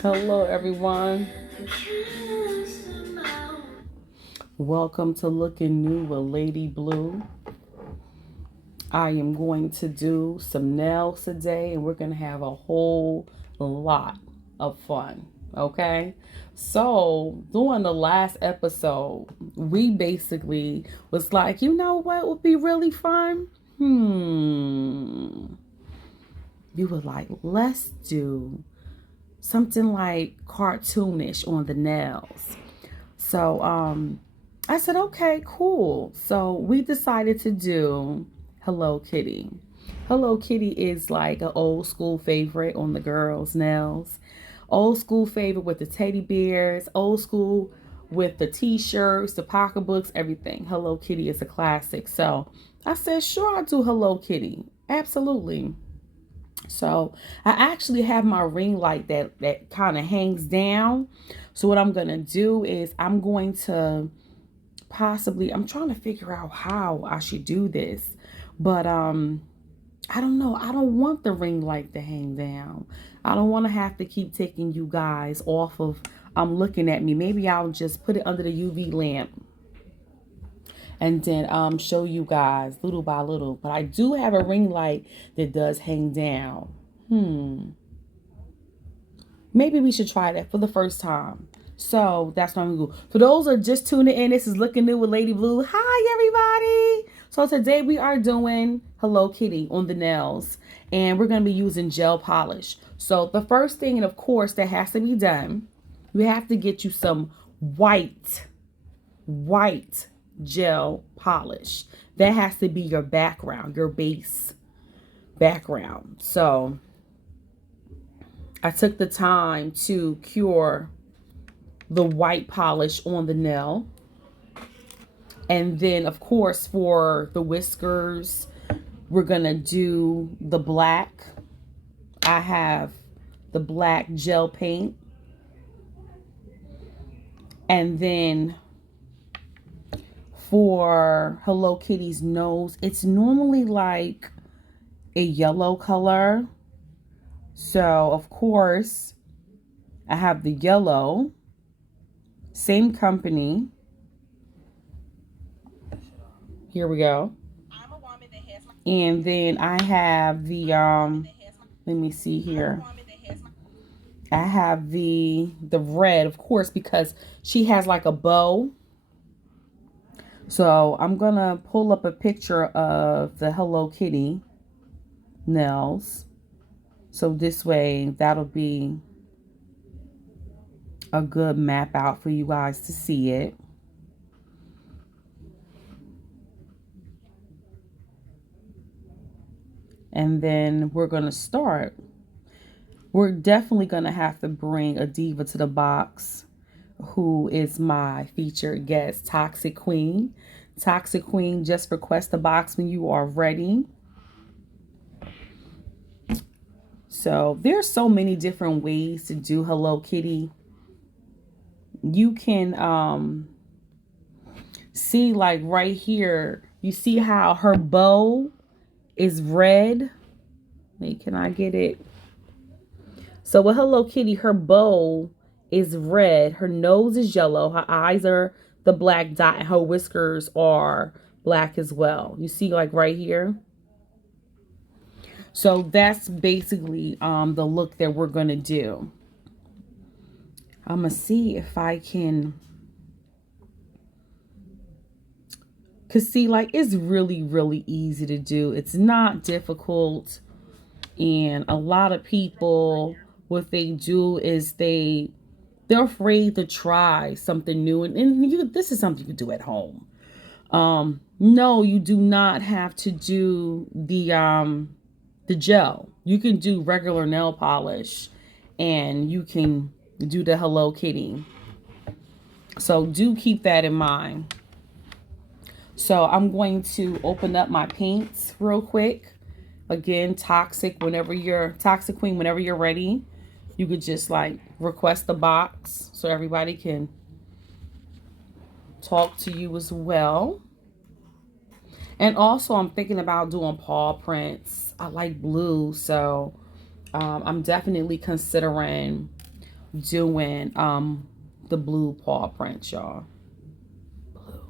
Hello, everyone. Welcome to Looking New with Lady Blue. I am going to do some nails today, and we're going to have a whole lot of fun. Okay? So, during the last episode, we basically was like, you know what would be really fun? You were like, let's do something like cartoonish on the nails. So I said, okay, cool. So we decided to do Hello Kitty. Hello Kitty is like an old school favorite on the girls' nails. Old school favorite with the teddy bears, old school with the t-shirts, the pocketbooks, everything. Hello Kitty is a classic. So I said, sure, I'll do Hello Kitty. Absolutely. So I actually have my ring light that kind of hangs down. So what I'm going to do is I'm going to I'm trying to figure out how I should do this. But I don't know. I don't want the ring light to hang down. I don't want to have to keep taking you guys off of looking at me. Maybe I'll just put it under the UV lamp and then show you guys little by little. But I do have a ring light that does hang down. Maybe we should try that for the first time. So that's what I'm going to do. For those who are just tuning in, this is Looking New with Lady Blue. Hi, everybody. So today we are doing Hello Kitty on the nails. And we're going to be using gel polish. So the first thing, and of course, that has to be done, we have to get you some white gel polish. That has to be your background, your base background. So I took the time to cure the white polish on the nail. And then, of course, for the whiskers, we're going to do the black. I have the black gel paint. And then for Hello Kitty's nose, it's normally like a yellow color. So, of course, I have the yellow, same company. Here we go. And then I have the, let me see here. I have the red, of course, because she has like a bow. So I'm going to pull up a picture of the Hello Kitty nails. So this way, that'll be a good map out for you guys to see it. And then we're going to start. We're definitely going to have to bring a diva to the box, who is my featured guest, Toxic Queen. Toxic Queen, just request the box when you are ready. So there's so many different ways to do Hello Kitty. You can see, like right here, you see how her bow is red. Wait, can I get it? So with Hello Kitty, her bow is red, her nose is yellow, her eyes are the black dot, and her whiskers are black as well. You see, like right here. So that's basically the look that we're going to do. I'm going to see if I can. Because see, like, it's really, really easy to do. It's not difficult. And a lot of people, what they do is they're afraid to try something new. And this is something you can do at home. No, you do not have to do the gel. You can do regular nail polish, and you can do the Hello Kitty. So do keep that in mind. So I'm going to open up my paints real quick. Again, Toxic Queen, whenever you're ready, you could just like request the box so everybody can talk to you as well. And also, I'm thinking about doing paw prints. I like blue, so I'm definitely considering doing the blue paw prints, y'all. Blue.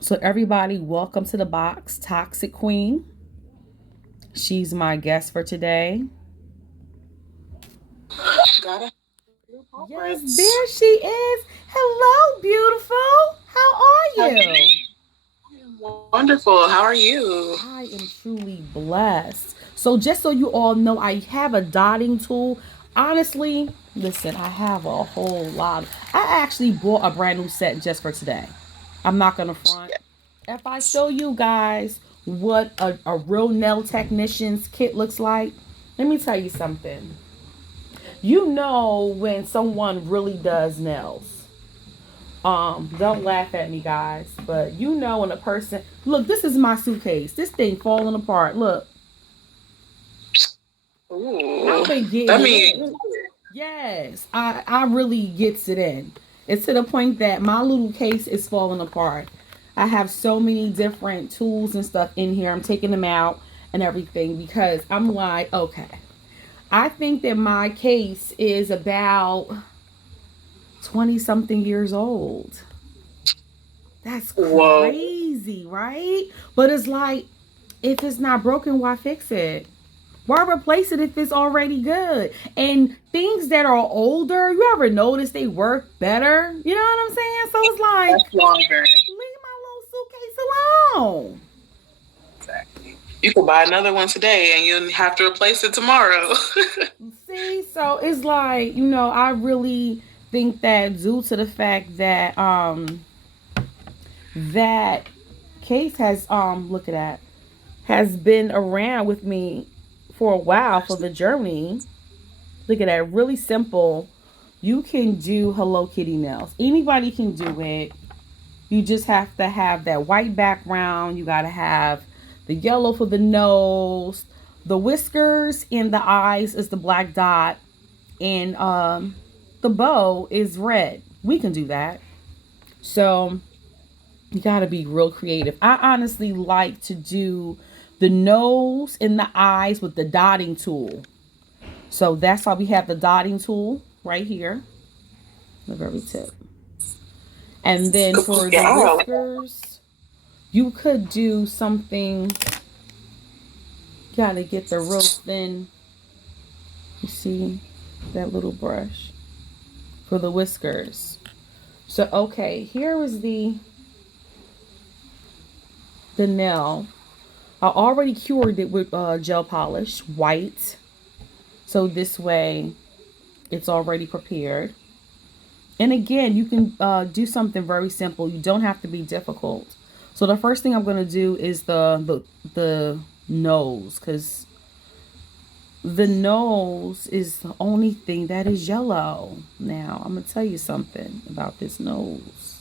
So everybody, welcome to the box, Toxic Queen. She's my guest for today. Got it. Yes, there she is. Hello, beautiful. How are you? Wonderful. How are you? I am truly blessed. So, just so you all know, I have a dotting tool. Honestly, listen, I have a whole lot. I actually bought a brand new set just for today. I'm not going to front. If I show you guys what a real nail technician's kit looks like, let me tell you something. You know when someone really does nails. Don't laugh at me, guys, but you know when a person look, this is my suitcase. This thing falling apart. Look, I've Ooh, been getting that it means in. Yes, I really gets it in. It's to the point that my little case is falling apart. I have so many different tools and stuff in here. I'm taking them out and everything because I'm like, okay. I think that my case is about 20 something years old. That's whoa. crazy, right? But it's like, if it's not broken, why fix it? Why replace it if it's already good? And things that are older, you ever notice they work better? You know what I'm saying? So it's like, That's longer. leave my little suitcase alone. Exactly. You could buy another one today and you'll have to replace it tomorrow. See, so it's like, I really think that due to the fact that that case has look at that, has been around with me for a while for the journey. Look at that, really simple. You can do Hello Kitty nails. Anybody can do it. You just have to have that white background. You got to have the yellow for the nose, the whiskers, and the eyes is the black dot, and the bow is red. We can do that. So you got to be real creative. I honestly like to do the nose and the eyes with the dotting tool. So that's why we have the dotting tool right here, the very tip. And then for the Yeah. whiskers, you could do something. Gotta get the real thin. You see that little brush for the whiskers. So okay, here is the nail. I already cured it with gel polish, white. So this way, it's already prepared. And again, you can do something very simple. You don't have to be difficult. So the first thing I'm going to do is the nose, because the nose is the only thing that is yellow. Now, I'm going to tell you something about this nose.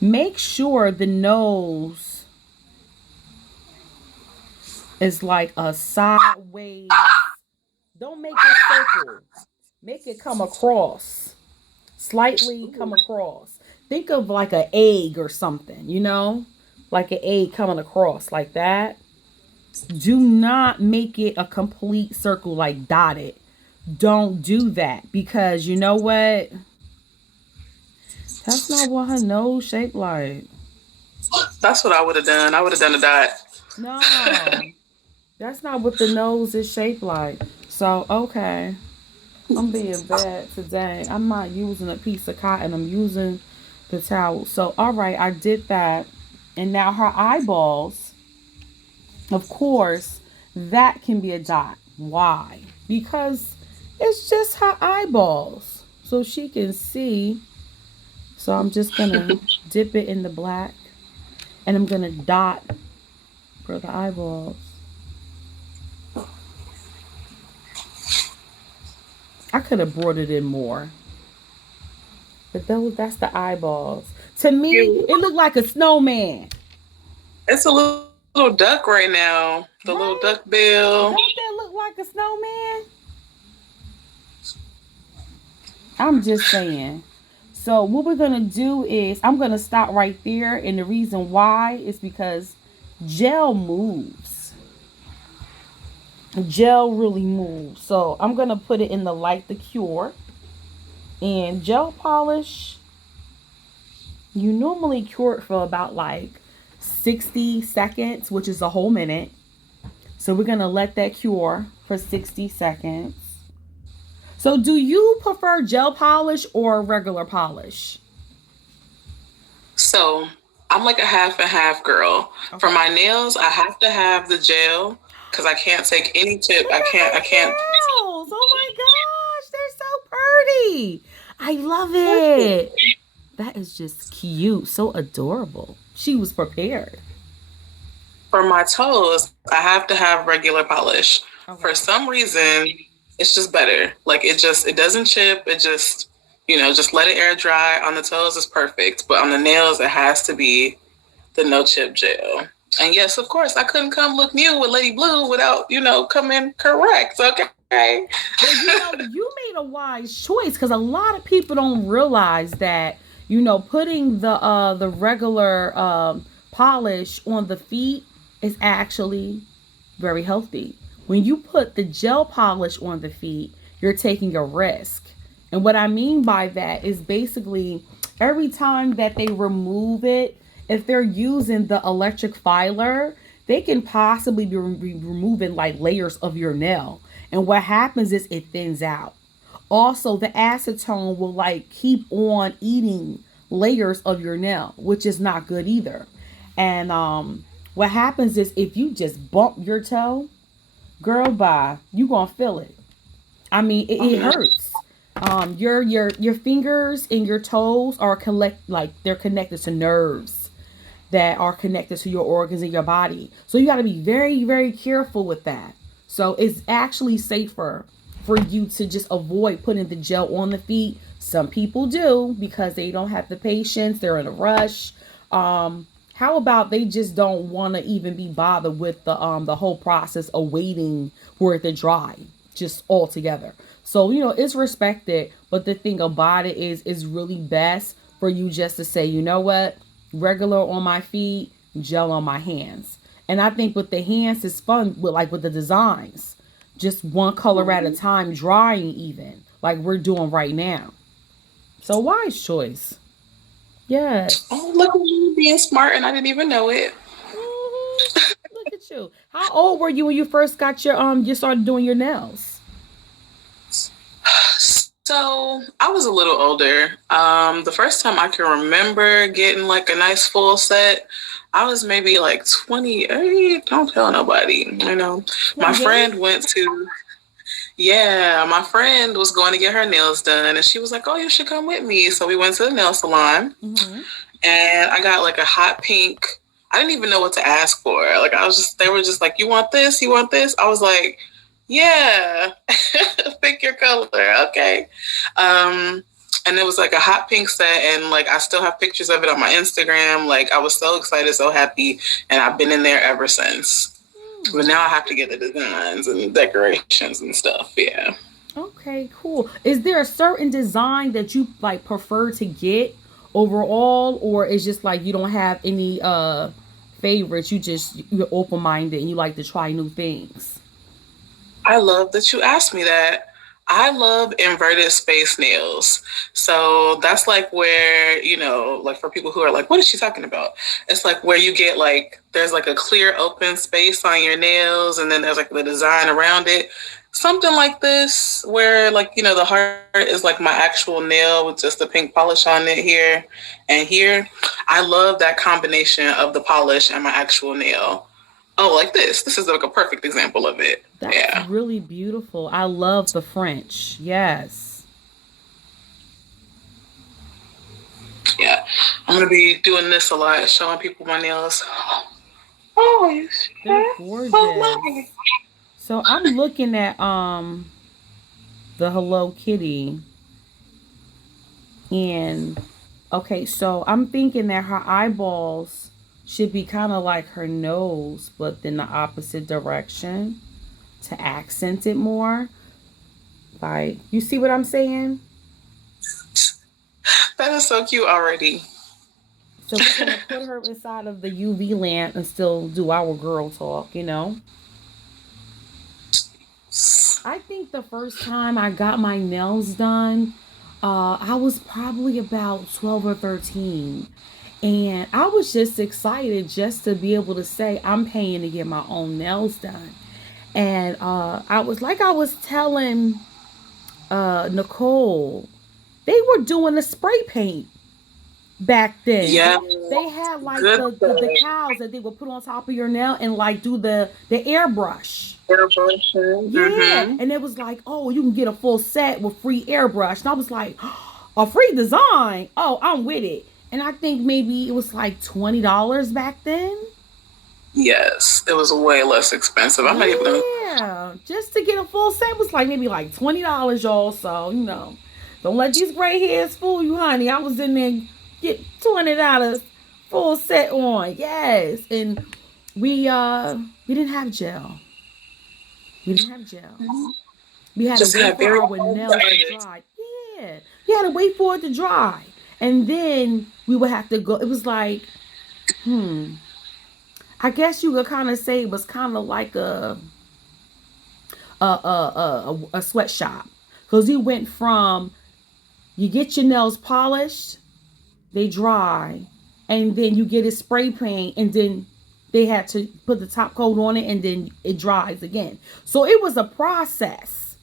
Make sure the nose is like a sideways. Don't make it circle. Make it come across. Slightly come across. Think of like an egg or something, like an egg coming across like that. Do not make it a complete circle like dotted. Don't do that because you know what? That's not what her nose shaped like. That's what I would have done. I would have done a dot. No, that's not what the nose is shaped like. So, okay. I'm being bad today. I'm not using a piece of cotton. I'm using the towel. So, all right, I did that. And now her eyeballs, of course, that can be a dot. Why? Because it's just her eyeballs. So she can see. So I'm just going to dip it in the black. And I'm going to dot for the eyeballs. I could have brought it in more. But that's the eyeballs. To me, it looked like a snowman. It's a little duck right now. The little Right? duck bill. Don't that look like a snowman? I'm just saying. So what we're gonna do is I'm gonna stop right there, and the reason why is because gel moves. Gel really moves. So I'm gonna put it in the light the cure. And gel polish, you normally cure it for about like 60 seconds, which is a whole minute. So we're gonna let that cure for 60 seconds. So do you prefer gel polish or regular polish? So I'm like a half and half girl. For Okay. my nails, I have to have the gel because I can't take any tip. Look I at can't. I her can't. nails. Oh my gosh, they're so pretty. I love it. That is just cute. So adorable. She was prepared. For my toes, I have to have regular polish. For Okay. some reason, it's just better. Like it doesn't chip. It just, just let it air dry. On the toes is perfect, but on the nails, it has to be the no chip gel. And yes, of course, I couldn't come look new with Lady Blue without, coming correct. Okay. Well, you made a wise choice because a lot of people don't realize that, putting the regular polish on the feet is actually very healthy. When you put the gel polish on the feet, you're taking a risk. And what I mean by that is basically every time that they remove it, if they're using the electric filer, they can possibly be removing like layers of your nail. And what happens is it thins out. Also, the acetone will like keep on eating layers of your nail, which is not good either. And what happens is if you just bump your toe, girl, bye, you gonna feel it. I mean, it hurts. Your fingers and your toes are they're connected to nerves that are connected to your organs in your body. So you got to be very, very careful with that. So it's actually safer for you to just avoid putting the gel on the feet. Some people do because they don't have the patience, they're in a rush. How about they just don't want to even be bothered with the whole process of waiting for it to dry just altogether. So it's respected, but the thing about it is it's really best for you just to say, you know what, regular on my feet, gel on my hands. And I think with the hands is fun with the designs, just one color at a time, drying even like we're doing right now. So wise choice. Yes. Oh, look at you being smart, and I didn't even know it. Look at you. How old were you when you first got you started doing your nails? So I was a little older. The first time I can remember getting like a nice full set, I was maybe like 28. Don't tell nobody. My 28? friend went to, yeah, my friend was going to get her nails done, and she was like, "Oh, you should come with me." So we went to the nail salon, Mm-hmm. and I got like a hot pink. I didn't even know what to ask for. Like they were just like, "You want this? You want this?" I was like, "Yeah, pick your color, okay." Um, and it was like a hot pink set, and like I still have pictures of it on my Instagram. Like I was so excited, so happy, and I've been in there ever since. But now I have to get the designs and decorations and stuff. Yeah. Okay, cool. Is there a certain design that you like prefer to get overall, or is just like you don't have any favorites? You're open minded and you like to try new things. I love that you asked me that. I love inverted space nails. So that's like where, like for people who are like, what is she talking about? It's like where you get like, there's like a clear open space on your nails, and then there's like the design around it. Something like this, where like, the heart is like my actual nail with just the pink polish on it here and here. I love that combination of the polish and my actual nail. Oh, like this. This is like a perfect example of it. That's Yeah. really beautiful. I love the French. Yes. Yeah. I'm gonna be doing this a lot, showing people my nails. Oh, you see They're that? Oh my. gorgeous. So I'm looking at the Hello Kitty, and okay, so I'm thinking that her eyeballs should be kind of like her nose, but in the opposite direction to accent it more. Like, you see what I'm saying? That is so cute already. So we're gonna put her inside of the UV lamp and still do our girl talk, you know. I think the first time I got my nails done, I was probably about 12 or 13. And I was just excited just to be able to say I'm paying to get my own nails done. And I was telling Nicole, they were doing the spray paint back then. Yeah, They had like good the thing. cows that they would put on top of your nail and like do the airbrush. Celebration. Yeah, Mm-hmm. and it was like, oh, you can get a full set with free airbrush, and I was like, a free design. Oh, I'm with it. And I think maybe it was like $20 back then. Yes, it was way less expensive. I'm not even. Yeah, just to get a full set was like maybe like $20, y'all. So don't let these gray hairs fool you, honey. I was in there get $20 full set on. Yes, and we didn't have gel. We didn't have gel. We had to Just wait got for very our old nails to diet. dry. Yeah, we had to wait for it to dry, and then we would have to go. It was like, hmm, I guess you could kind of say it was kind of like a sweatshop because you went from you get your nails polished, they dry, and then you get it spray paint, and then they had to put the top coat on it, and then it dries again. So it was a process.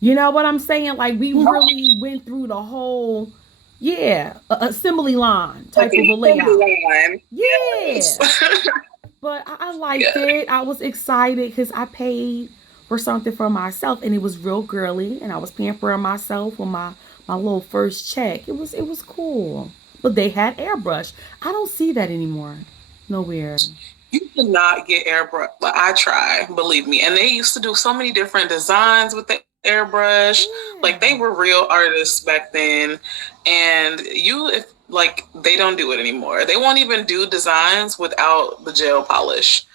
You know what I'm saying? Like we really went through the whole, yeah, assembly line Like type of a a assembly layout. line. Yeah, Yes. but I liked Yeah. it. I was excited because I paid for something for myself, and it was real girly, and I was pampering myself with my little first check. It was cool. But they had airbrush. I don't see that anymore. Nowhere. You cannot get airbrush. Like I try, believe me. And they used to do so many different designs with the airbrush. Like they Yeah. were real artists back then. And if like they don't do it anymore. They won't even do designs without the gel polish.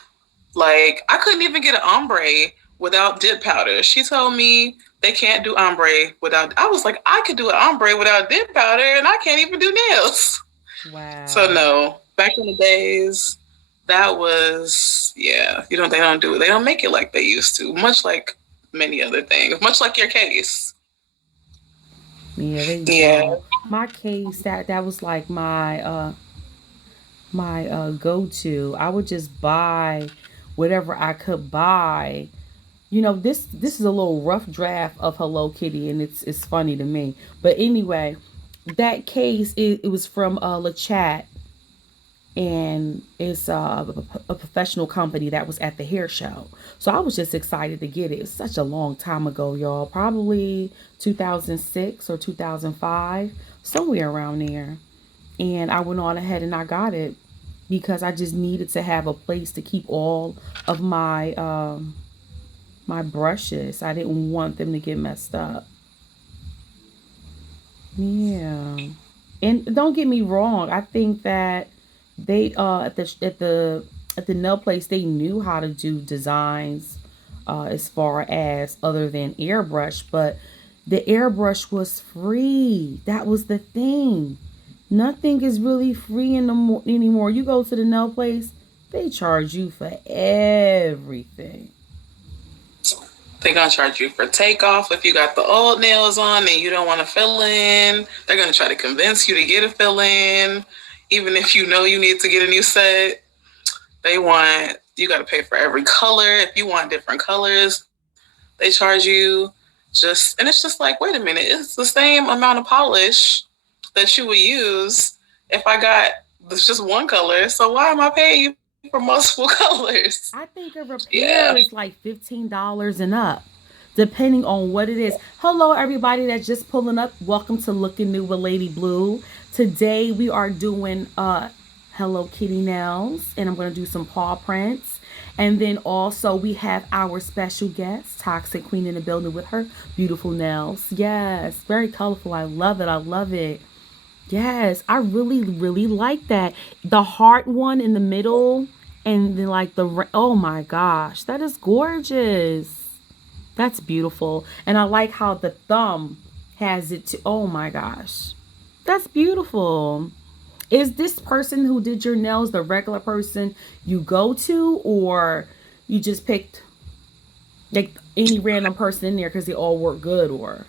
Like I couldn't even get an ombre without dip powder. She told me they can't do ombre without. I was like, I could do an ombre without dip powder, and I can't even do nails. So Wow. no, back in the days, that was yeah. They don't do it. They don't make it like they used to. Much like many other things. Much like your case. Yeah, they Yeah. don't. My case that was like my go-to. I would just buy whatever I could buy. This is a little rough draft of Hello Kitty, and it's funny to me. But anyway, that case it was from LeChat, and it's a professional company that was at the hair show. So I was just excited to get it. It's such a long time ago, y'all. Probably 2006 or 2005, somewhere around there. And I went on ahead and I got it because I just needed to have a place to keep all of my brushes. I didn't want them to get messed up. Yeah. And don't get me wrong, I think that they at the nail place they knew how to do designs as far as other than airbrush, but the airbrush was free. That was the thing. Nothing is really free anymore. You go to the nail place, they charge you for everything. They're gonna charge you for takeoff if you got the old nails on and you don't want to fill in. They're gonna try to convince you to get a fill in, even if you know you need to get a new set. They want you got to pay for every color. If you want different colors, they charge you just, and it's just like, wait a minute, it's the same amount of polish that you would use if I got just one color. So why am I paying you for multiple colors? I think a repair Yeah. is like $15 and up, depending on what it is. Hello, everybody that's just pulling up. Welcome to Looking New with Lady Blue. Today we are doing Hello Kitty nails, and I'm gonna do some paw prints. And then also we have our special guest, Toxic Queen, in the building with her beautiful nails. Yes, very colorful. I love it. I love it. Yes, I really, really like that. The heart one in the middle, and then like oh my gosh, that is gorgeous. That's beautiful. And I like how the thumb has it too. Oh my gosh. That's beautiful. Is this person who did your nails the regular person you go to, or you just picked like any random person in there because they all work good? Or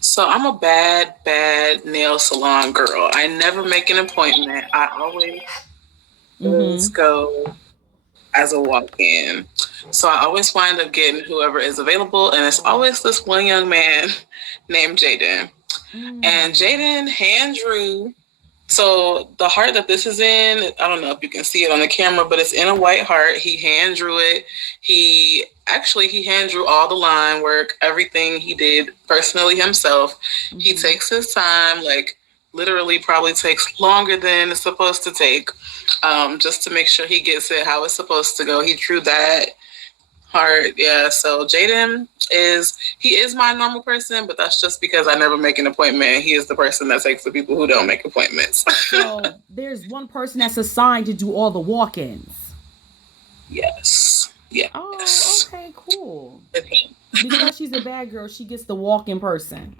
So I'm a bad, bad nail salon girl. I never make an appointment. I always mm-hmm. go as a walk-in. So I always wind up getting whoever is available, and it's always this one young man named Jaden. And Mm. Jaden hand drew. So the heart that this is in, I don't know if you can see it on the camera, but it's in a white heart. He hand drew it. He hand drew all the line work, everything he did personally himself. He Mm-hmm. takes his time, like literally probably takes longer than it's supposed to take, just to make sure he gets it how it's supposed to go. He drew that heart, yeah. So he is my normal person, but that's just because I never make an appointment. He is the person that takes the people who don't make appointments. So there's one person that's assigned to do all the walk-ins. Yes. Oh, Yes. okay, cool. Because she's a bad girl, she gets the walk-in person.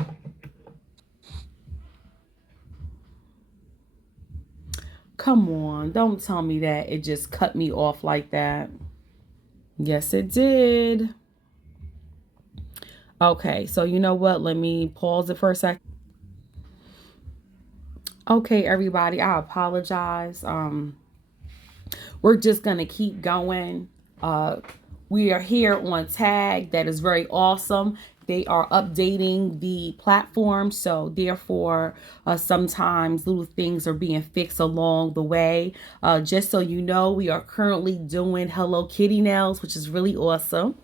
Come on, don't tell me that it just cut me off like that. Yes, it did. Okay, so you know what? Let me pause it for a second. Okay, everybody, I apologize. We're just gonna keep going. Uh, we are here on Tag. That is very awesome. They are updating the platform, so therefore, sometimes little things are being fixed along the way. Just so you know, we are currently doing Hello Kitty nails, which is really awesome.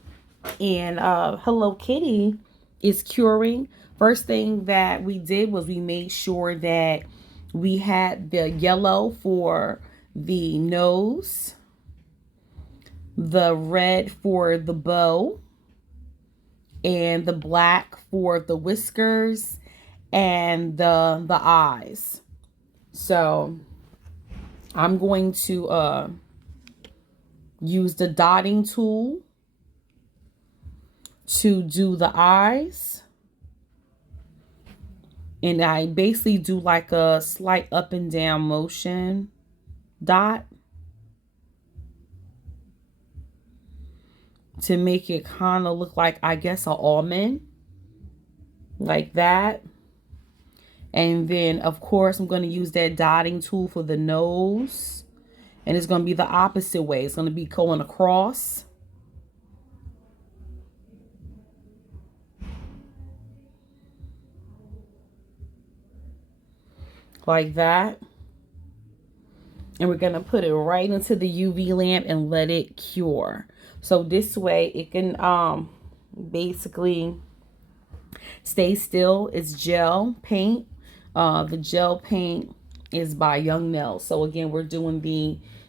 And Hello Kitty is curing. First thing that we did was we made sure that we had the yellow for the nose, the red for the bow, and the black for the whiskers and the eyes. So I'm going to use the dotting tool to do the eyes. And I basically do like a slight up and down motion dot to make it kind of look like, I guess, an almond, like that. And then, of course, I'm going to use that dotting tool for the nose. And it's going to be the opposite way. It's going to be going across. Like that. And we're going to put it right into the UV lamp and let it cure. So this way it can basically stay still. It's gel paint. The gel paint is by Young Nails. So again, we're doing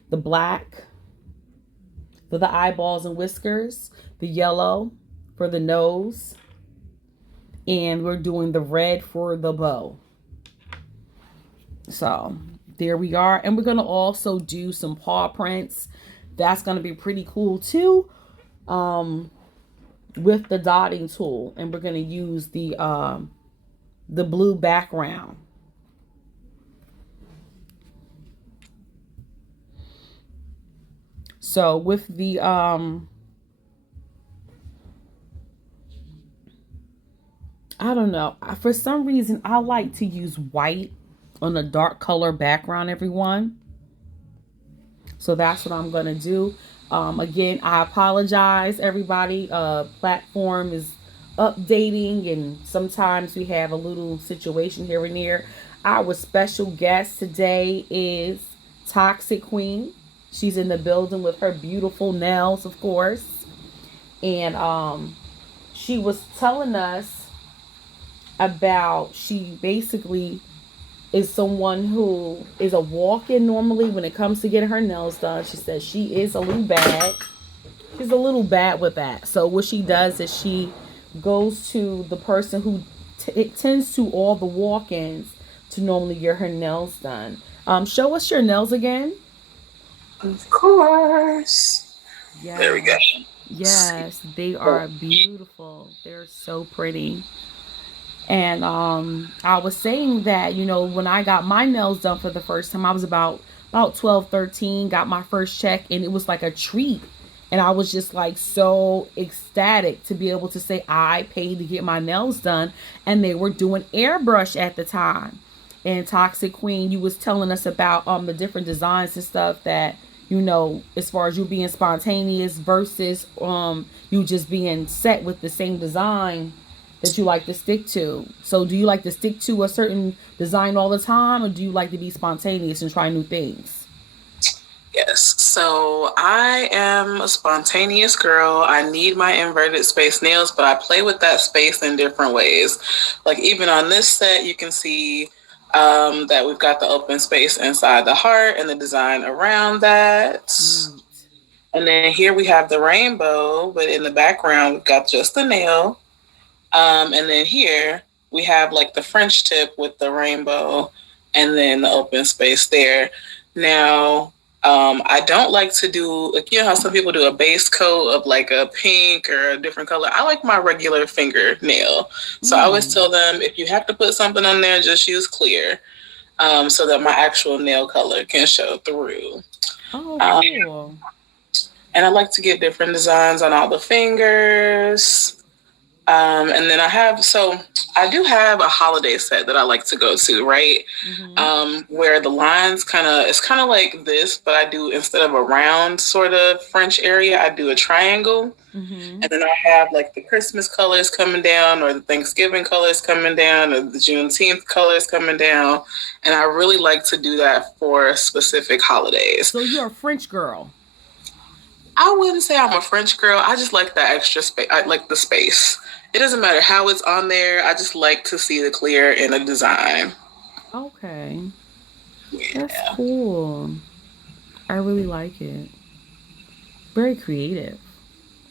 the black for the eyeballs and whiskers, the yellow for the nose, and we're doing the red for the bow. So there we are. And we're going to also do some paw prints. That's going to be pretty cool too. With the dotting tool, and we're going to use the blue background. So with the I don't know, for some reason I like to use white on a dark color background, everyone. So that's what I'm going to do. Again, I apologize, everybody. Platform is updating, and sometimes we have a little situation here and there. Our special guest today is Toxic Queen. She's in the building with her beautiful nails, of course. And she was telling us about, she basically is someone who is a walk-in normally when it comes to getting her nails done. She says she is a little bad. She's a little bad with that. So what she does is she goes to the person who it tends to all the walk-ins to normally get her nails done. Show us your nails again. Of course. Yes. There we go. Yes, they are beautiful. They're so pretty. And I was saying that, when I got my nails done for the first time, I was about 12, 13, got my first check, and it was like a treat. And I was just like so ecstatic to be able to say I paid to get my nails done, and they were doing airbrush at the time. And Toxic Queen, you was telling us about the different designs and stuff that, as far as you being spontaneous versus you just being set with the same design that you like to stick to. So do you like to stick to a certain design all the time, or do you like to be spontaneous and try new things? Yes. So I am a spontaneous girl. I need my inverted space nails, but I play with that space in different ways. Like even on this set, you can see that we've got the open space inside the heart and the design around that. Neat. And then here we have the rainbow, but in the background, we've got just the nail. And then here we have like the French tip with the rainbow and then the open space there. Now, I don't like to do, like, you know how some people do a base coat of like a pink or a different color. I like my regular fingernail. So I always Mm. tell them if you have to put something on there, just use clear, so that my actual nail color can show through. Oh, Um, cool. and I like to get different designs on all the fingers. And then I do have a holiday set that I like to go to, right? Mhm. Where the lines it's kind of like this, but I do, instead of a round sort of French area, I do a triangle. Mhm. And then I have like the Christmas colors coming down, or the Thanksgiving colors coming down, or the Juneteenth colors coming down. And I really like to do that for specific holidays. So you're a French girl. I wouldn't say I'm a French girl. I just like that extra space. I like the space. It doesn't matter how it's on there. I just like to see the clear in a design. Okay. That's Yeah. cool. I really like it. Very creative.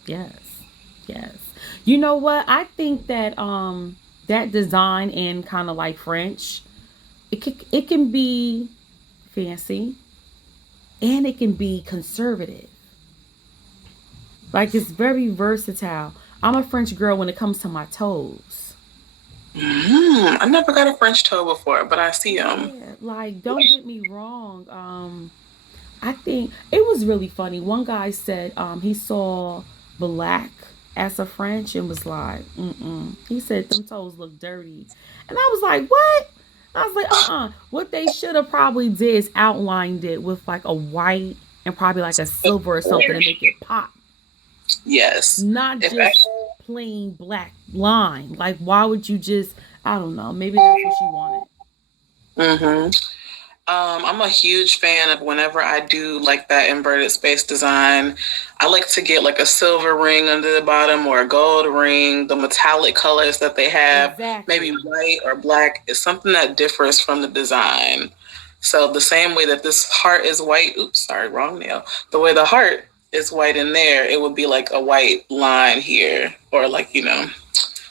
Yes. Yes. You know what? I think that that design in kind of like French, it can be fancy and it can be conservative. Like it's very versatile. I'm a French girl when it comes to my toes. I never got a French toe before, but I see them. Yeah, like don't get me wrong. I think it was really funny. One guy said he saw black as a French and was like, mm-mm. He said them toes look dirty. And I was like, what? I was like, What they should have probably did is outlined it with like a white and probably like a silver or something to make it pop. Yes. Not If just plain black line. Like, why would you just, I don't know, maybe that's what she wanted. mm-hmm. I'm a huge fan of whenever I do like that inverted space design. I like to get like a silver ring under the bottom or a gold ring. The metallic colors that they have, maybe Exactly. white or black, is something that differs from the design. So the same way that this heart is white, oops, sorry, wrong nail. The way the heart is white in there, it would be like a white line here, or like,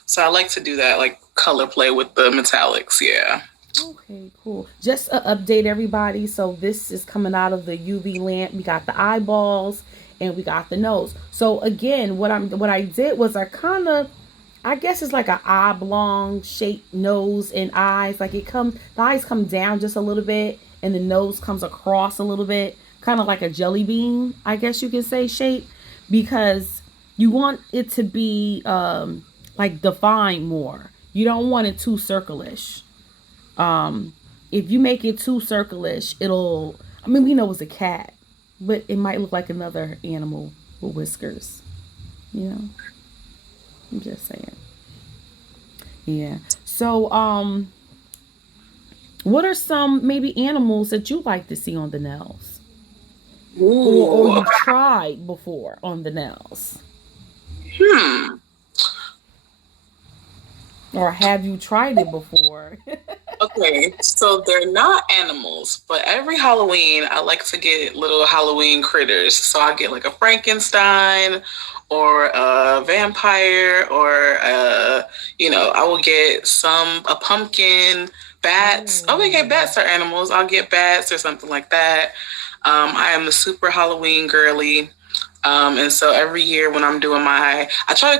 So I like to do that, like color play with the metallics. Yeah. Okay, cool. Just update everybody. So this is coming out of the UV lamp. We got the eyeballs and we got the nose. So again, what I did was I guess it's like an oblong shaped nose and eyes. Like the eyes come down just a little bit and the nose comes across a little bit, kind of like a jelly bean, I guess you could say shape, because you want it to be like defined more. You don't want it too circlish. Um, if you make it too circlish, it'll. I mean, we know it's a cat, but it might look like another animal with whiskers. You know, I'm just saying. Yeah. So, what are some maybe animals that you like to see on the nails, or Ooh. you've tried before on the nails, Hmm. or have you tried it before? Okay, so they're not animals, but every Halloween I like to get little Halloween critters. So I get like a Frankenstein or a vampire or I will get a pumpkin, bats. Oh, okay, Oh. bats are animals. I'll get bats or something like that. I am the super Halloween girly. And so every year when I'm doing I try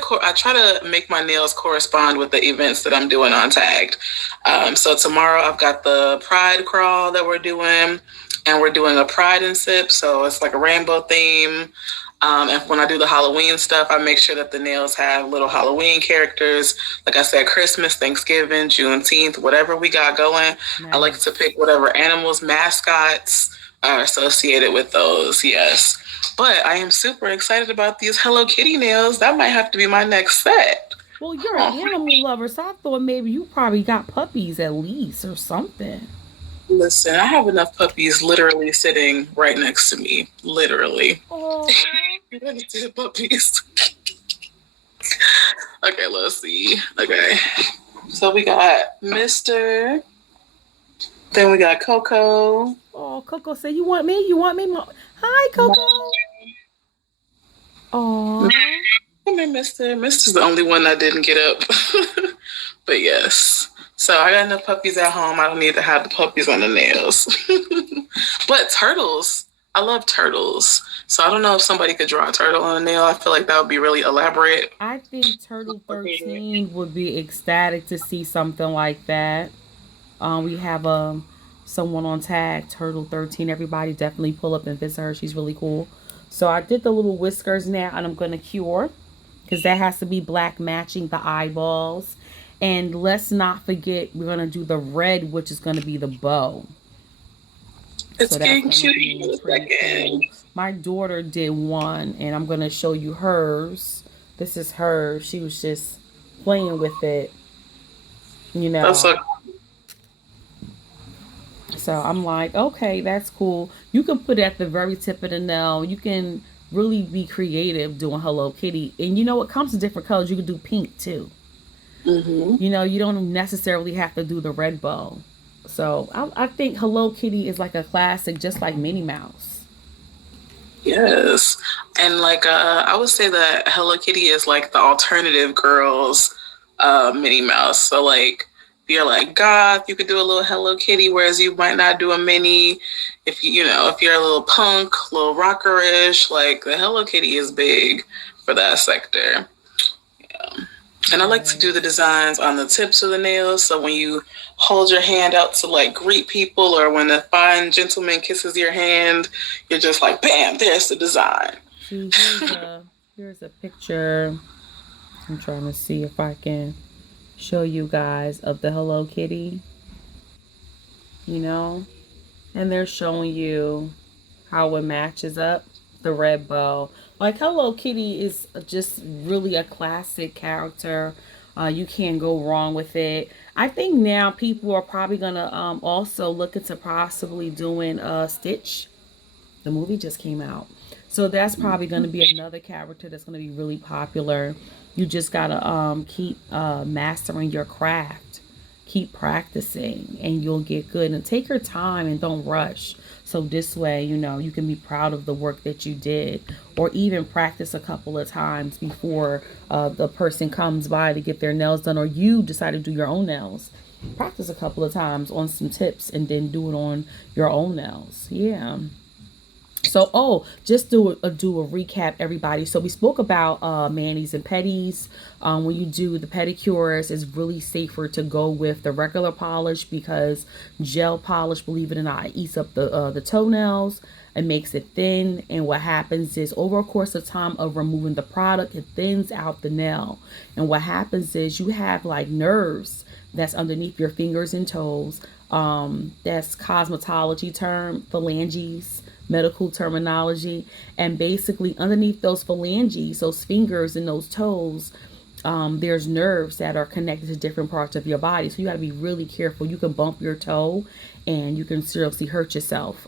to make my nails correspond with the events that I'm doing on Tagged. So tomorrow I've got the Pride crawl that we're doing, and we're doing a Pride and Sip. So it's like a rainbow theme. And when I do the Halloween stuff, I make sure that the nails have little Halloween characters. Like I said, Christmas, Thanksgiving, Juneteenth, whatever we got going. I like to Nice. pick whatever animals, mascots are associated with those. Yes. But I am super excited about these Hello Kitty nails. That might have to be my next set. Well, you're an Oh, animal lover, so I thought maybe you probably got puppies at least or something. listen, I have enough puppies literally sitting right next to me. Literally. Oh, You're gonna see the puppies. Okay, let's see. Okay. So we got Mr. Then we got Coco. oh, Coco said, "You want me? You want me?" Hi, Coco. Oh, Come here, Mr. Mister's the only one that didn't get up. But yes. So I got enough puppies at home. I don't need to have the puppies on the nails. But turtles. I love turtles. So I don't know if somebody could draw a turtle on a nail. I feel like that would be really elaborate. I think Turtle 13 would be ecstatic to see something like that. We have someone on tag Turtle 13. Everybody definitely pull up and visit her. She's really cool. So I did the little whiskers now, and I'm gonna cure because that has to be black matching the eyeballs. And let's not forget we're gonna do the red, which is gonna be the bow. It's So that's getting gonna cute in be a pretty second. cool. My daughter did one, and I'm gonna show you hers. This is her. She was just playing with it, you That's so know. So I'm like, okay, that's cool. You can put it at the very tip of the nail. You can really be creative doing Hello Kitty. And you know what comes in different colors. You can do pink too. mm-hmm. You know, you don't necessarily have to do the red bow. So I think Hello Kitty is like a classic, just like Minnie Mouse. Yes. And like I would say that Hello Kitty is like the alternative girls Minnie Mouse. So like if you're like goth, you could do a little Hello Kitty, whereas you might not do a Minnie. If if you're a little punk, a little rockerish, like the Hello Kitty is big for that sector. And I like to do the Yes. designs on the tips of the nails. So when you hold your hand out to like greet people, or when a fine gentleman kisses your hand, you're just like, bam, there's the design. See, here's a picture. I'm trying to see if I can show you guys of the Hello Kitty, you know? And they're showing you how it matches up the red bow. Like Hello Kitty is just really a classic character. You can't go wrong with it. I think now people are probably gonna also look into possibly doing Stitch. The movie just came out. So that's probably going to be another character that's going to be really popular. You just got to keep mastering your craft. Keep practicing and you'll get good. And take your time and don't rush. So this way, you know, you can be proud of the work that you did, or even practice a couple of times before the person comes by to get their nails done, or you decide to do your own nails. Practice a couple of times on some tips and then do it on your own nails. Yeah. So, just do a recap, everybody. So we spoke about manis and pedis. When you do the pedicures, it's really safer to go with the regular polish because gel polish, believe it or not, eats up the toenails and makes it thin. And what happens is, over a course of time of removing the product, it thins out the nail. And what happens is you have like nerves that's underneath your fingers and toes. That's cosmetology term, phalanges, medical terminology. And basically, underneath those phalanges, those fingers and those toes, there's nerves that are connected to different parts of your body. So you got to be really careful. You can bump your toe and you can seriously hurt yourself.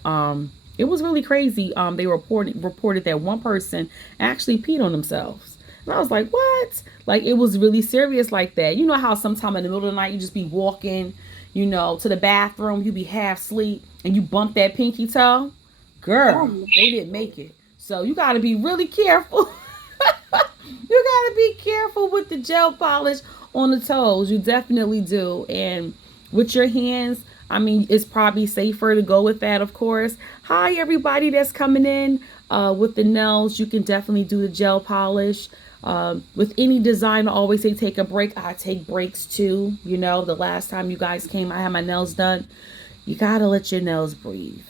It was really crazy. They reported that one person actually peed on themselves. And I was like, what? Like, it was really serious like that. You know how sometime in the middle of the night you just be walking, to the bathroom, you be half asleep, and you bump that pinky toe? Girl, Oh, they didn't make it. So you got to be really careful. You got to be careful with the gel polish on the toes. You definitely do. And with your hands, I mean, it's probably safer to go with that, of course. Hi, everybody that's coming in. With the nails, you can definitely do the gel polish. With any design, I always say take a break. I take breaks too. You know, the last time you guys came, I had my nails done. You gotta let your nails breathe.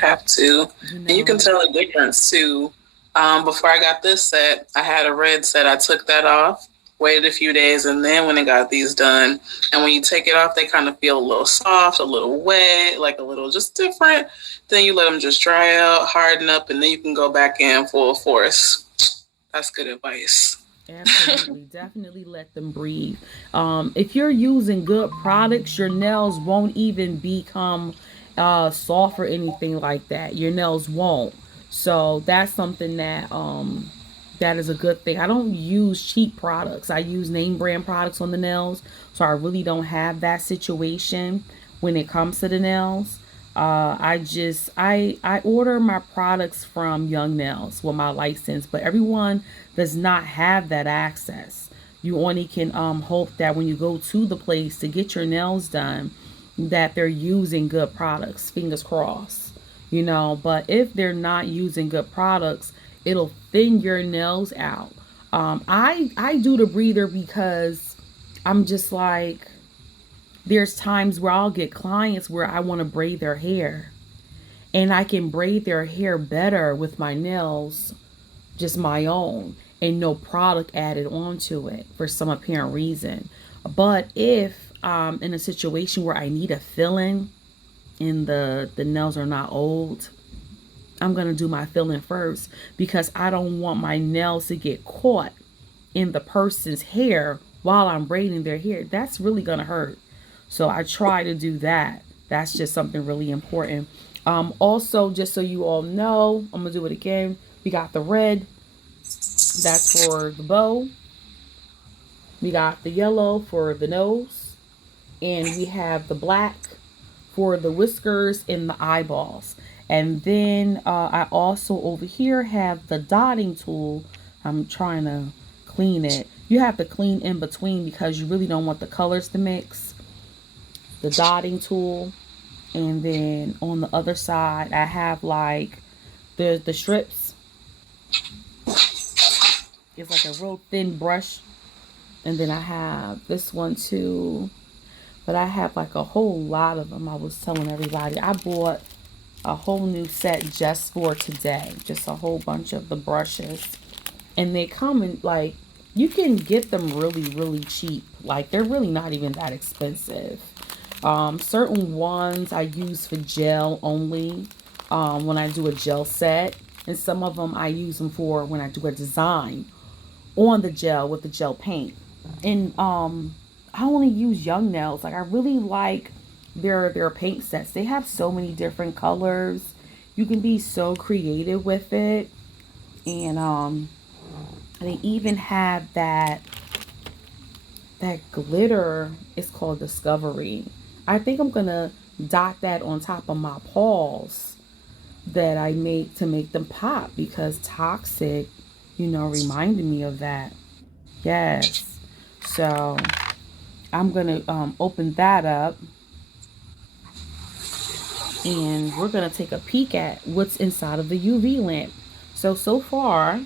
Have to. You And you can know, tell a difference too. Before I got this set, I had a red set. I took that off, waited a few days, and then when I got these done, and when you take it off, they kind of feel a little soft, a little wet, like a little just different. Then you let them just dry out, harden up, and then you can go back in full force. That's good advice. absolutely, definitely let them breathe. If you're using good products, your nails won't even become soft or anything like that. Your nails won't. So that's something that that is a good thing. I don't use cheap products. I use name brand products on the nails, so I really don't have that situation when it comes to the nails. I order my products from Young Nails with my license, but everyone does not have that access. You only can hope that when you go to the place to get your nails done, that they're using good products. Fingers crossed, you know. But if they're not using good products, it'll thin your nails out. I do the breather because I'm just like, there's times where I'll get clients where I want to braid their hair, and I can braid their hair better with my nails, just my own, and no product added onto it for some apparent reason. But if in a situation where I need a filling and the nails are not old, I'm gonna do my filling first because I don't want my nails to get caught in the person's hair while I'm braiding their hair. That's really gonna hurt. So I try to do that. That's just something really important. Also, just so you all know, I'm gonna do it again. We got the red, that's for the bow. We got the yellow for the nose, and we have the black for the whiskers and the eyeballs. And then I also over here have the dotting tool. I'm trying to clean it. You have to clean in between because you really don't want the colors to mix. The dotting tool. And then on the other side, I have like the strips. It's like a real thin brush. And then I have this one too. But I have like a whole lot of them. I was telling everybody I bought a whole new set just for today. Just a whole bunch of the brushes. And they come in like, you can get them really, really cheap. Like they're really not even that expensive. Certain ones I use for gel only when I do a gel set. And some of them I use them for when I do a design on the gel with the gel paint. And I only use Young Nails. Like I really like their paint sets. They have so many different colors. You can be so creative with it. And they even have that glitter. It's called Discovery. I think I'm gonna dot that on top of my paws that I make to make them pop because Toxic, you know, reminded me of that. Yes. So I'm gonna open that up and we're gonna take a peek at what's inside of the UV lamp. So far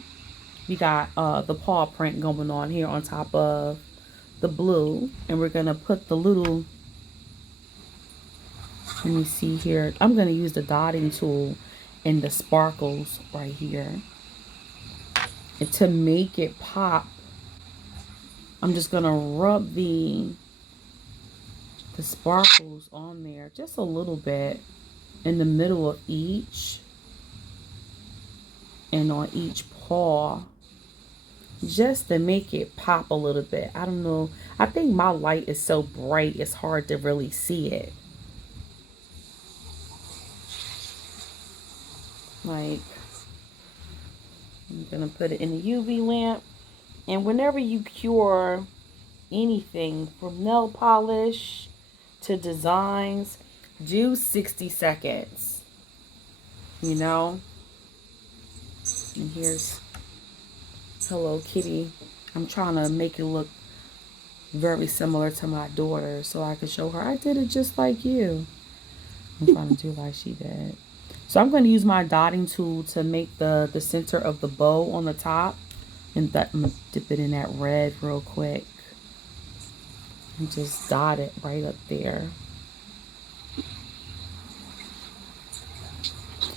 we got the paw print going on here on top of the blue, and we're gonna put the little, let me see here, I'm gonna use the dotting tool and the sparkles right here, and to make it pop I'm just gonna rub the sparkles on there just a little bit in the middle of each and on each paw just to make it pop a little bit. I don't know. I think my light is so bright it's hard to really see it. Like, I'm gonna put it in the UV lamp. And whenever you cure anything from nail polish to designs, do 60 seconds. You know? And here's Hello Kitty. I'm trying to make it look very similar to my daughter, so I could show her I did it just like you. I'm trying to do like she did. So I'm going to use my dotting tool to make the center of the bow on the top. And that, I'm going to dip it in that red real quick. And just dot it right up there.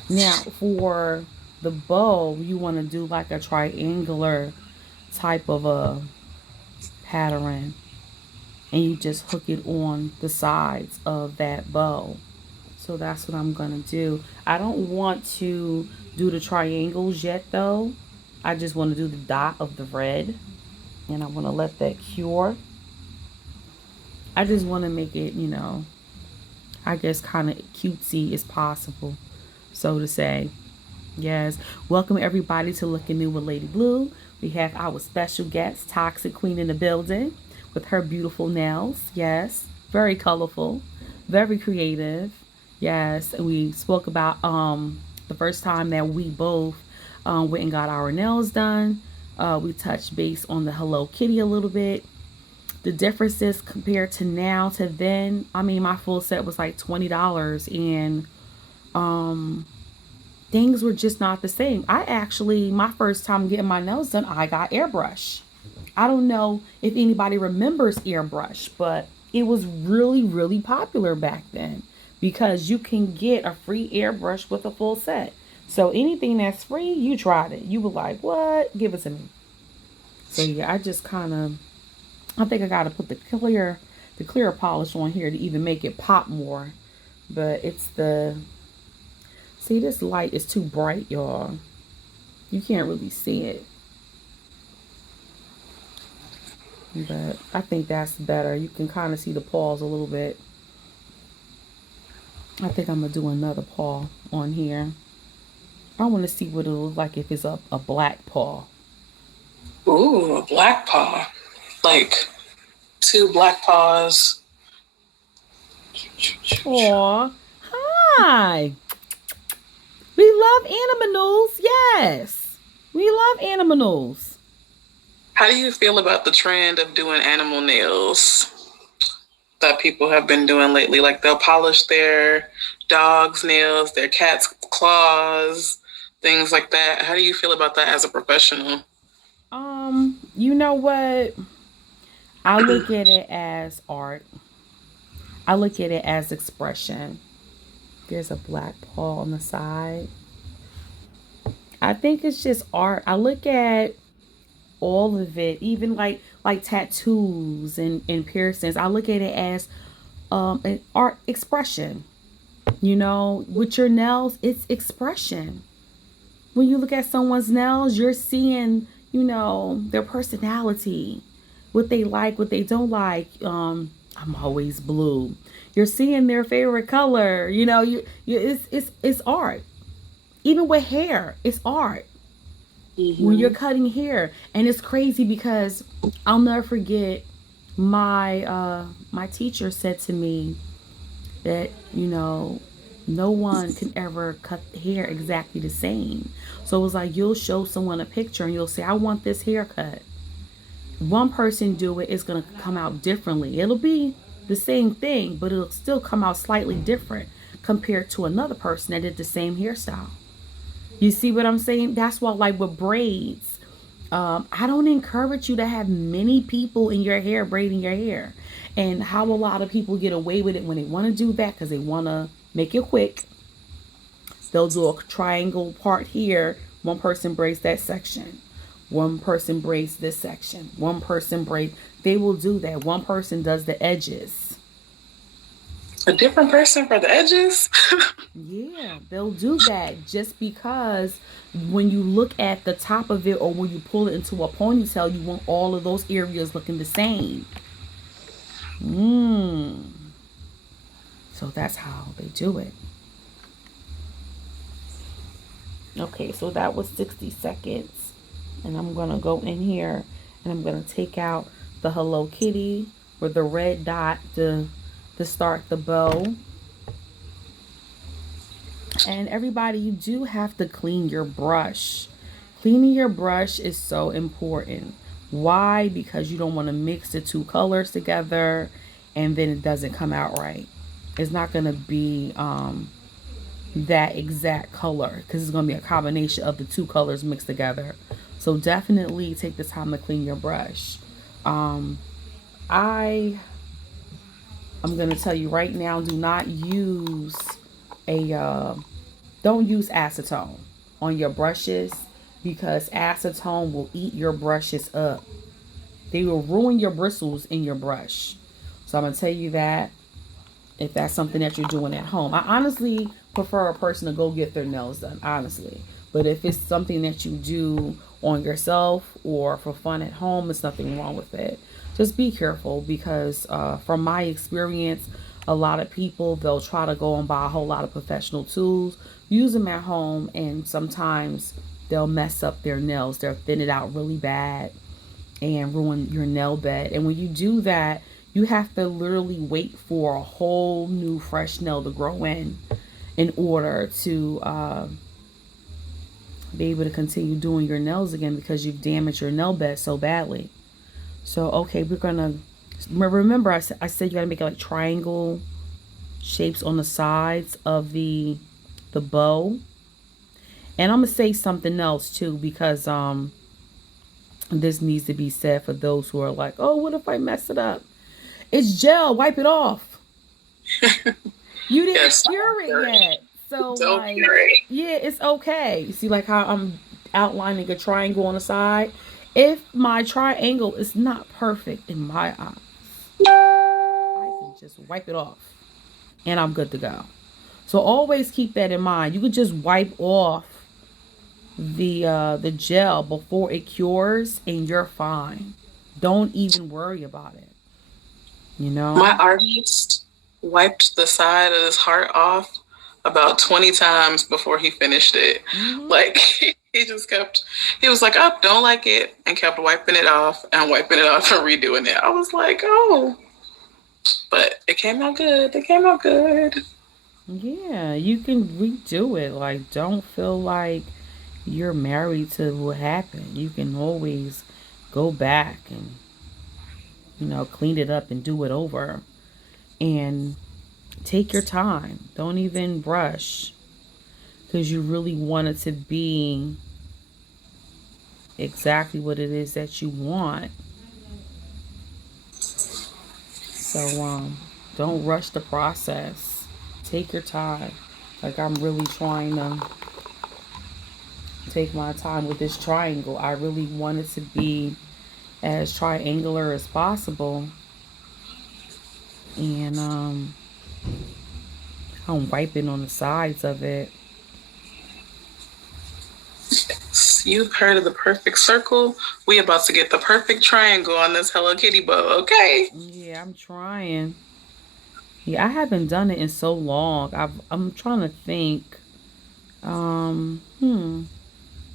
Now for the bow, you want to do like a triangular type of a pattern. And you just hook it on the sides of that bow. So that's what I'm going to do. I don't want to do the triangles yet though. I just want to do the dot of the red. And I want to let that cure. I just want to make it, I guess kind of cutesy as possible, so to say. Yes. Welcome everybody to Looking New with Lady Blue. We have our special guest, Toxic Queen, in the building with her beautiful nails. Yes. Very colorful. Very creative. Yes. And we spoke about the first time that we both went and got our nails done. We touched base on the Hello Kitty a little bit. The differences compared to now to then. I mean, my full set was like $20, and things were just not the same. I actually, my first time getting my nails done, I got airbrush. I don't know if anybody remembers airbrush, but it was really, really popular back then because you can get a free airbrush with a full set. So anything that's free, you tried it. You were like, what? Give it to me. So yeah, I just kind of, I think I got to put the clear polish on here to even make it pop more. But it's the, see, this light is too bright, y'all. You can't really see it. But I think that's better. You can kind of see the paws a little bit. I think I'm going to do another paw on here. I want to see what it'll look like if it's a black paw. Ooh, a black paw. Like two black paws. Aw, hi. We love animals. Yes. We love animals. How do you feel about the trend of doing animal nails that people have been doing lately? Like they'll polish their dog's nails, their cat's claws, things like that. How do you feel about that as a professional? You know what? I look at it as art. I look at it as expression. There's a black paw on the side. I think it's just art. I look at all of it, even like tattoos and piercings. I look at it as an art expression. With your nails, it's expression. When you look at someone's nails, you're seeing, their personality, what they like, what they don't like. I'm always blue. You're seeing their favorite color. It's art. Even with hair, it's art. When you're cutting hair, and it's crazy because I'll never forget my teacher said to me that no one can ever cut hair exactly the same. So it was like you'll show someone a picture and you'll say, I want this haircut. One person do it, it's going to come out differently. It'll be the same thing, but it'll still come out slightly different compared to another person that did the same hairstyle. You see what I'm saying? That's why, like with braids, I don't encourage you to have many people in your hair braiding your hair. And how a lot of people get away with it when they want to do that because they want to make it quick. They'll do a triangle part here. One person braids that section. One person braids this section. One person braids. They will do that. One person does the edges. A different person for the edges? Yeah, they'll do that just because when you look at the top of it or when you pull it into a ponytail, you want all of those areas looking the same. So that's how they do it. Okay, so that was 60 seconds. And I'm going to go in here and I'm going to take out the Hello Kitty with the red dot to start the bow. And everybody, you do have to clean your brush. Cleaning your brush is so important. Why? Because you don't want to mix the two colors together and then it doesn't come out right. It's not going to be that exact color because it's going to be a combination of the two colors mixed together. So definitely take the time to clean your brush. Um, I I'm going to tell you right now, do not use a don't use acetone on your brushes because acetone will eat your brushes up. They will ruin your bristles in your brush. So I'm going to tell you that if that's something that you're doing at home. I honestly prefer a person to go get their nails done, honestly. But if it's something that you do on yourself or for fun at home, there's nothing wrong with it. Just be careful because from my experience, a lot of people, they'll try to go and buy a whole lot of professional tools, use them at home, and sometimes they'll mess up their nails. They'll thin it out really bad and ruin your nail bed. And when you do that, you have to literally wait for a whole new fresh nail to grow in order to be able to continue doing your nails again because you've damaged your nail bed so badly. So, okay, we're going to remember I said you got to make it like triangle shapes on the sides of the bow. And I'm going to say something else too because this needs to be said for those who are like, "Oh, what if I mess it up?" It's gel. Wipe it off. You didn't Yes, cure it yet. So, don't like, worry. yeah, it's okay. You see, like, how I'm outlining a triangle on the side? If my triangle is not perfect in my eyes, I can just wipe it off and I'm good to go. So, always keep that in mind. You could just wipe off the gel before it cures and you're fine. Don't even worry about it. You My know? artist wiped the side of his heart off about 20 times before he finished it. Mm-hmm. Like, he just kept, he was like, oh, don't like it, and kept wiping it off and wiping it off and redoing it. I was like, oh, but it came out good. It came out good. Yeah, you can redo it. Like, don't feel like you're married to what happened. You can always go back and, clean it up and do it over. And take your time. Don't even rush because you really want it to be exactly what it is that you want. So, don't rush the process. Take your time. Like, I'm really trying to take my time with this triangle. I really want it to be as triangular as possible. And I'm wiping on the sides of it. You've heard of the perfect circle. We about to get the perfect triangle on this Hello Kitty bow, okay? Yeah, I'm trying. Yeah, I haven't done it in so long. I'm trying to think. Um, hmm.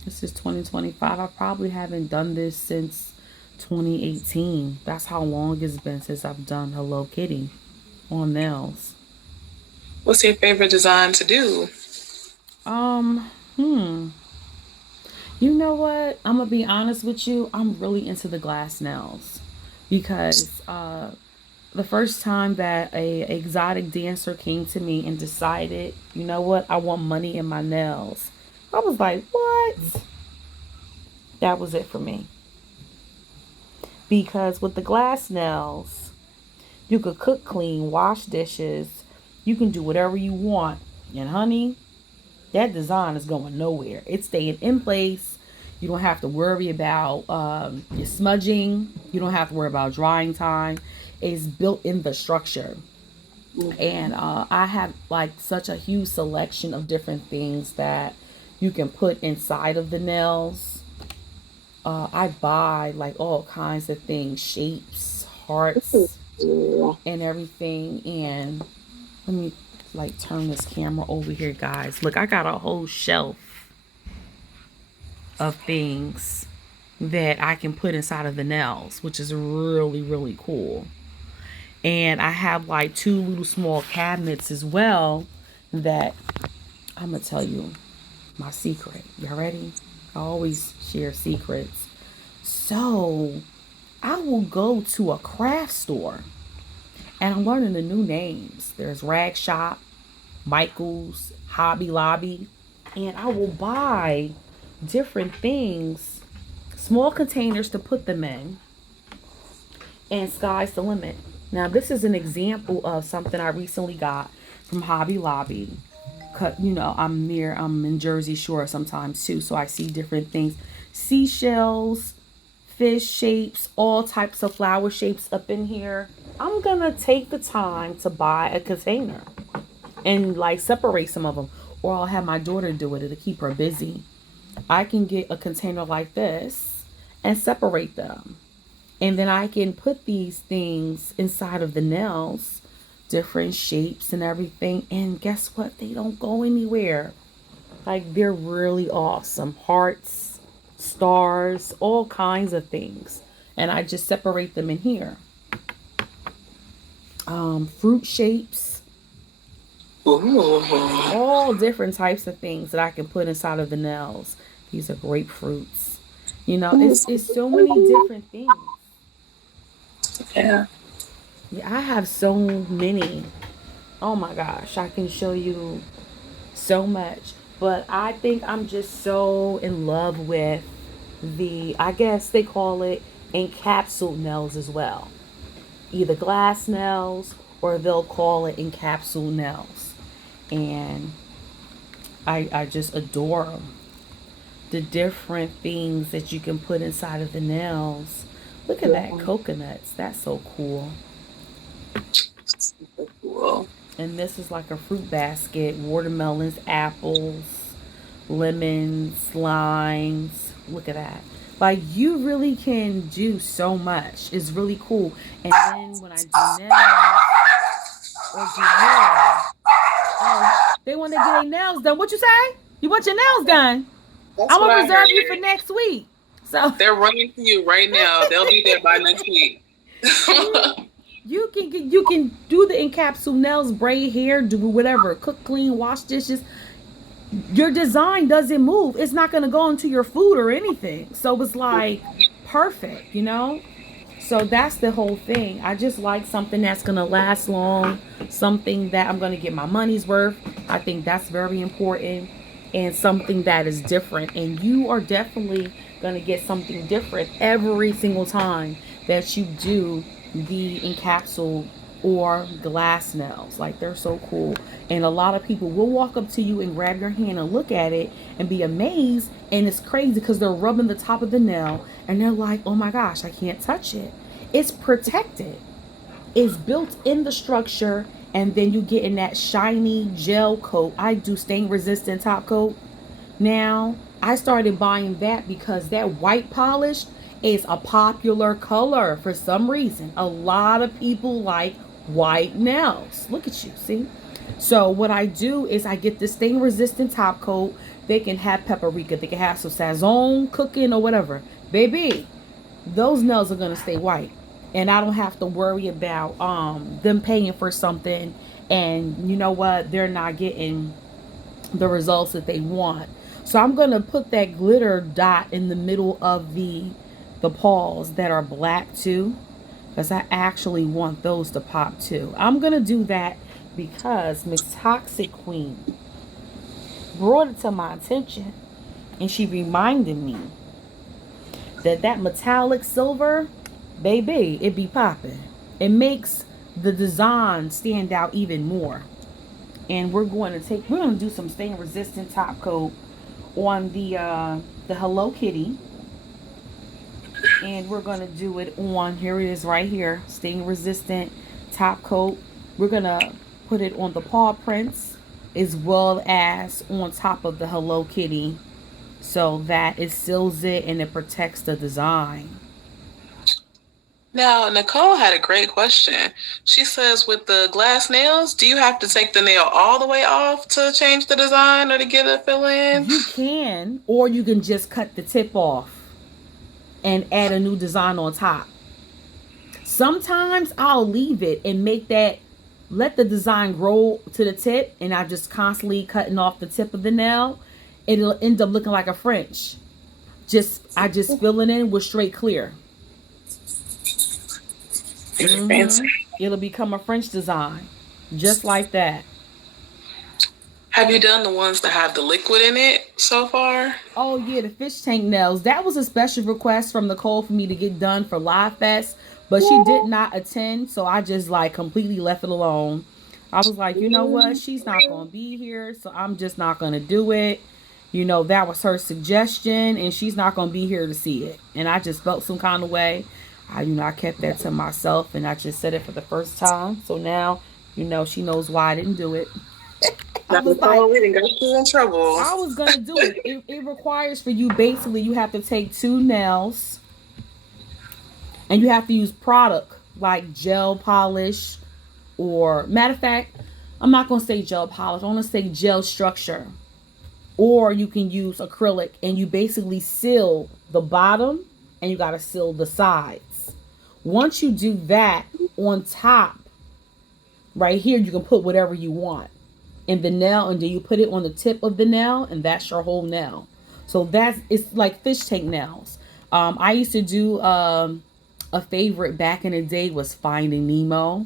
This is 2025. I probably haven't done this since 2018. That's how long it's been since I've done Hello Kitty on nails. What's your favorite design to do? Um, hmm. You know what? I'm gonna be honest with you. I'm really into the glass nails because the first time that a exotic dancer came to me and decided, you know what, I want money in my nails. I was like, what? That was it for me. Because with the glass nails, you could cook clean, wash dishes, you can do whatever you want. And honey, that design is going nowhere. It's staying in place. You don't have to worry about your smudging. You don't have to worry about drying time. It's built in the structure. And I have like such a huge selection of different things that you can put inside of the nails. I buy like all kinds of things, shapes, hearts, and everything. And let me like turn this camera over here, guys. Look, I got a whole shelf of things that I can put inside of the nails, which is really, really cool. And I have like two little small cabinets as well that I'm gonna tell you my secret. Y'all ready? I always share secrets. So I will go to a craft store and I'm learning the new names. There's Rag Shop, Michael's, Hobby Lobby, and I will buy different things, small containers to put them in, and sky's the limit. Now, this is an example of something I recently got from Hobby Lobby. I'm in Jersey Shore sometimes too, so I see different things, seashells, fish shapes, all types of flower shapes up in here. I'm gonna take the time to buy a container and like separate some of them, or I'll have my daughter do it. It'll keep her busy. I can get a container like this and separate them, and then I can put these things inside of the nails, different shapes and everything. And guess what? They don't go anywhere. Like, they're really awesome. Hearts, stars, all kinds of things. And I just separate them in here. Fruit shapes, Ooh. all different types of things that I can put inside of the nails. These are grapefruits. It's so many different things. Yeah. Yeah, I have so many. Oh my gosh, I can show you so much. But I think I'm just so in love with I guess they call it encapsulated nails as well. Either glass nails or they'll call it encapsulated nails. And I just adore them. The different things that you can put inside of the nails. Look at that, coconuts. That's so cool. Super cool. And this is like a fruit basket: watermelons, apples, lemons, limes. Look at that. Like, you really can do so much. It's really cool. And then when I do nails or do hair, oh, they want to get their nails done. What you say? You want your nails done? That's I'm what gonna I reserve heard. you for next week. So They're running to you right now. They'll be there by next week. you can do the encapsulated nails, braid hair, do whatever, cook, clean, wash dishes. Your design doesn't move. It's not gonna go into your food or anything. So it's like perfect. So that's the whole thing. I just like something that's gonna last long, something that I'm gonna get my money's worth. I think that's very important, and something that is different. And you are definitely gonna get something different every single time that you do the encapsule or glass nails. Like, they're so cool. And a lot of people will walk up to you and grab your hand and look at it and be amazed. And it's crazy because they're rubbing the top of the nail and they're like, oh my gosh, I can't touch it. It's protected. It's built in the structure. And then you get in that shiny gel coat. I do stain resistant top coat. Now, I started buying that because that white polish is a popular color for some reason. A lot of people like white nails. Look at you, see? So what I do is I get this stain resistant top coat. They can have paprika, they can have some sazon cooking or whatever. Baby, those nails are gonna stay white. And I don't have to worry about them paying for something, and you know what, they're not getting the results that they want. So I'm gonna put that glitter dot in the middle of the paws that are black too, because I actually want those to pop too. I'm gonna do that because Miss Toxic Queen brought it to my attention, and she reminded me that metallic silver, baby, it be popping. It makes the design stand out even more. And we're going to do some stain resistant top coat on the Hello Kitty. And we're going to do it on, here it is right here, stain resistant top coat. We're going to put it on the paw prints as well as on top of the Hello Kitty, so that it seals it and it protects the design. Now, Nicole had a great question. She says, with the glass nails, do you have to take the nail all the way off to change the design or to get a fill in? You can, or you can just cut the tip off and add a new design on top. Sometimes I'll leave it and let the design grow to the tip, and I just constantly cutting off the tip of the nail. It'll end up looking like a French. I just fill it in with straight clear. Very fancy. It'll become a French design, just like that. Have you done the ones that have the liquid in it so far? Oh yeah, the fish tank nails. That was a special request from Nicole for me to get done for Live Fest, but she did not attend, so I just like completely left it alone. I was like, you know what? She's not gonna be here, so I'm just not gonna do it. That was her suggestion, and she's not gonna be here to see it. And I just felt some kind of way. I kept that to myself, and I just said it for the first time. So now, she knows why I didn't do it. I Now, was like, we didn't get you in trouble. I was gonna do it. It requires for you basically you have to take two nails and you have to use product like gel polish or matter of fact, I'm not gonna say gel polish, I'm gonna say gel structure. Or you can use acrylic and you basically seal the bottom and you gotta seal the sides. Once you do that on top, right here you can put whatever you want in the nail, and then you put it on the tip of the nail, and that's your whole nail. So it's like fish tank nails. I used to do a favorite back in the day was Finding Nemo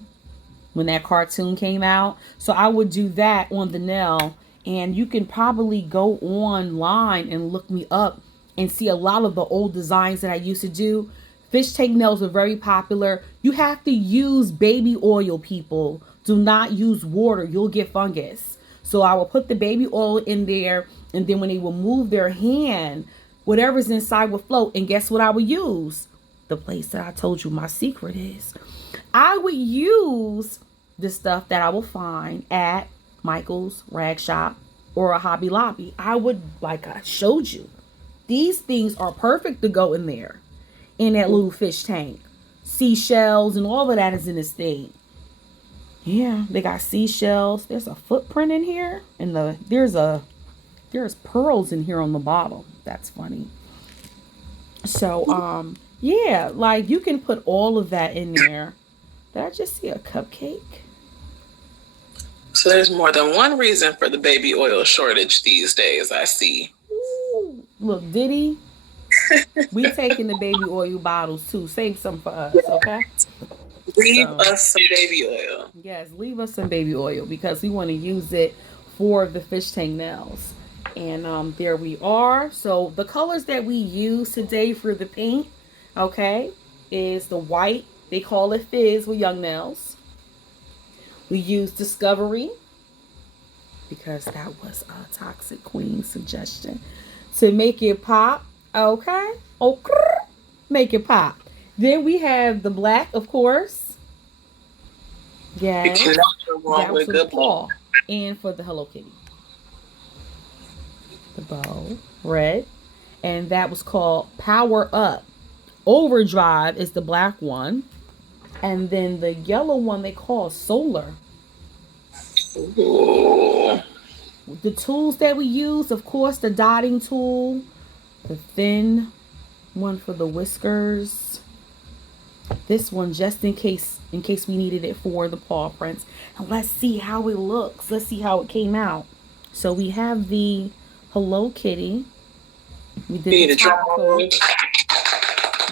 when that cartoon came out. So I would do that on the nail, and you can probably go online and look me up and see a lot of the old designs that I used to do. Fish tank nails are very popular. You have to use baby oil, people. Do not use water. You'll get fungus. So I will put the baby oil in there, and then when they will move their hand, whatever's inside will float. And guess what I would use? The place that I told you my secret is. I would use the stuff that I will find at Michael's Rag Shop or a Hobby Lobby. I would, like I showed you, these things are perfect to go in there in that little fish tank. Seashells and all of that is in this thing. Yeah, they got seashells. There's a footprint in here, and there's pearls in here on the bottom. That's funny. So yeah, like you can put all of that in there. Did I just see a cupcake? So there's more than one reason for the baby oil shortage these days, I see. Ooh, look, Diddy, we taking the baby oil bottles too. Save some for us, okay? Leave us some baby oil. Yes, leave us some baby oil because we want to use it for the fish tank nails. And there we are. So the colors that we use today for the paint, okay, is the white. They call it fizz with young nails. We use Discovery because that was a Toxic Queen suggestion to make it pop. Okay, okay, make it pop. Then we have the black, of course. Yeah, that was for the paw and for the Hello Kitty. The bow, red, and that was called Power Up. Overdrive is the black one, and then the yellow one they call Solar. Ooh. The tools that we use, of course, the dotting tool, the thin one for the whiskers. This one just in case we needed it for the paw prints. And let's see how it looks. Let's see how it came out. So we have the Hello Kitty. We did the top coat.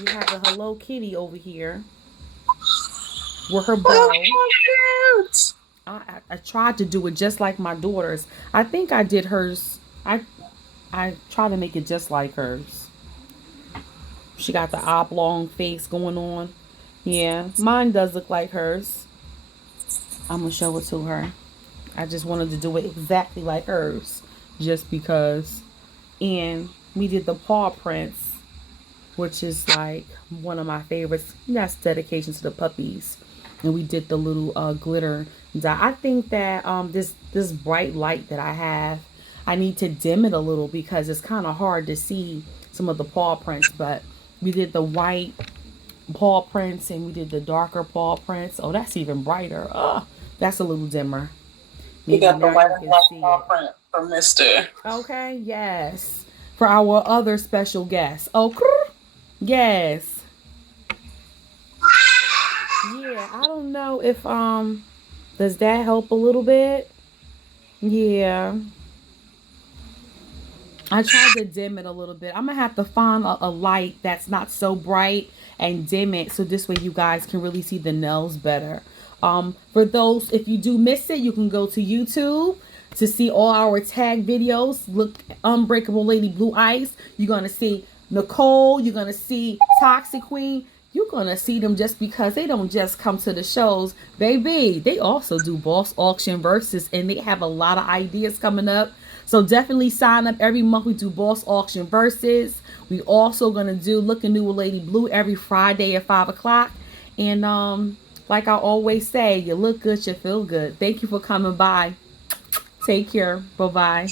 We have the Hello Kitty over here with her bow. I tried to do it just like my daughter's. I think I did hers. I tried to make it just like hers. She got the oblong face going on. Yeah, mine does look like hers. I'm going to show it to her. I just wanted to do it exactly like hers. Just because. And we did the paw prints, which is like one of my favorites. That's dedication to the puppies. And we did the little glitter dye. I think that this bright light that I have, I need to dim it a little because it's kind of hard to see some of the paw prints. But we did the white paw prints and we did the darker paw prints. Oh, that's even brighter. That's a little dimmer. We got the white and black paw print from Mr. Okay, yes. For our other special guest. Oh, yes. Yeah, I don't know if does that help a little bit? Yeah. I tried to dim it a little bit. I'm gonna have to find a light that's not so bright and dim it so this way you guys can really see the nails better. For those, if you do miss it, you can go to YouTube to see all our tag videos. Look, Unbreakable Lady Blue Ice. You're gonna see Nicole. You're gonna see Toxic Queen. You're gonna see them just because they don't just come to the shows, baby. They also do Boss Auction Versus, and they have a lot of ideas coming up. So definitely sign up. Every month we do Boss Auction Versus. We also gonna do Looking New with Lady Blue every Friday at 5 o'clock. And like I always say, you look good, you feel good. Thank you for coming by. Take care. Bye bye.